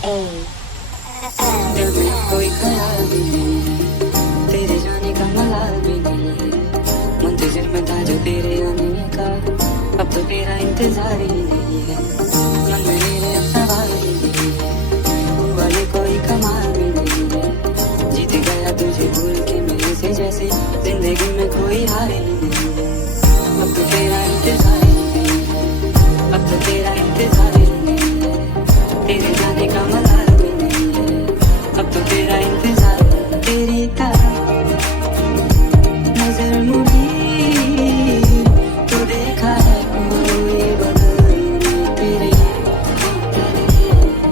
दिल में कोई ख्याल भी नहीं, तेरे जाने का मलाल भी नहीं। मुंतजिर में था जो तेरे आने का, अब तो तेरा इंतजार ही नहीं है। मन में मेरे अब सवाल ही नहीं है, हुआ ये कोई कमाल भी नहीं है। जीत गया तुझे भूल के मेरे से जैसे जिंदगी में कोई हार ही नहीं है। अब तो तेरा इंतजार ही नहीं है, अब तो तेरा इंतजार ही नहीं है। तेरे जाने का मलाल भी नहीं है, अब तो तेरा इंतजार। तेरी तरफ नजर मुड़ी तो देखा है कोई बदलने तेरे।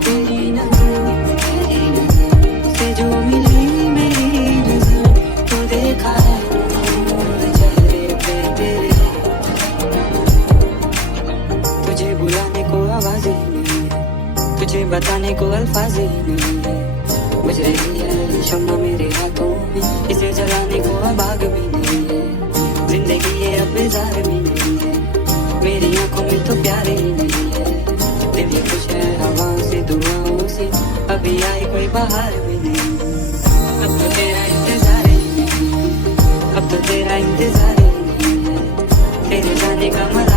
तेरी नजर से जो मिली मेरी नजर, तो देखा है नूर चेहरे पे तेरे। तुझे बुलाने को आवाज ही नहीं है, तुझे बताने को अल्फाज ही नहीं है। बुझ रही है शम्मा मेरे हाथों में, इसे जलाने को अब आग भी नहीं है। जिंदगी ये अब बेजार भी नहीं है, मेरी आंखों में तो प्यार ही नहीं है। दिल ही खुश है हवा से दुआओं से, अभी आई कोई बाहर भी नहीं। अब तो तेरा इंतजार ही नहीं है, अब तो तेरा इंतजार ही नहीं है। तेरे जाने का मजा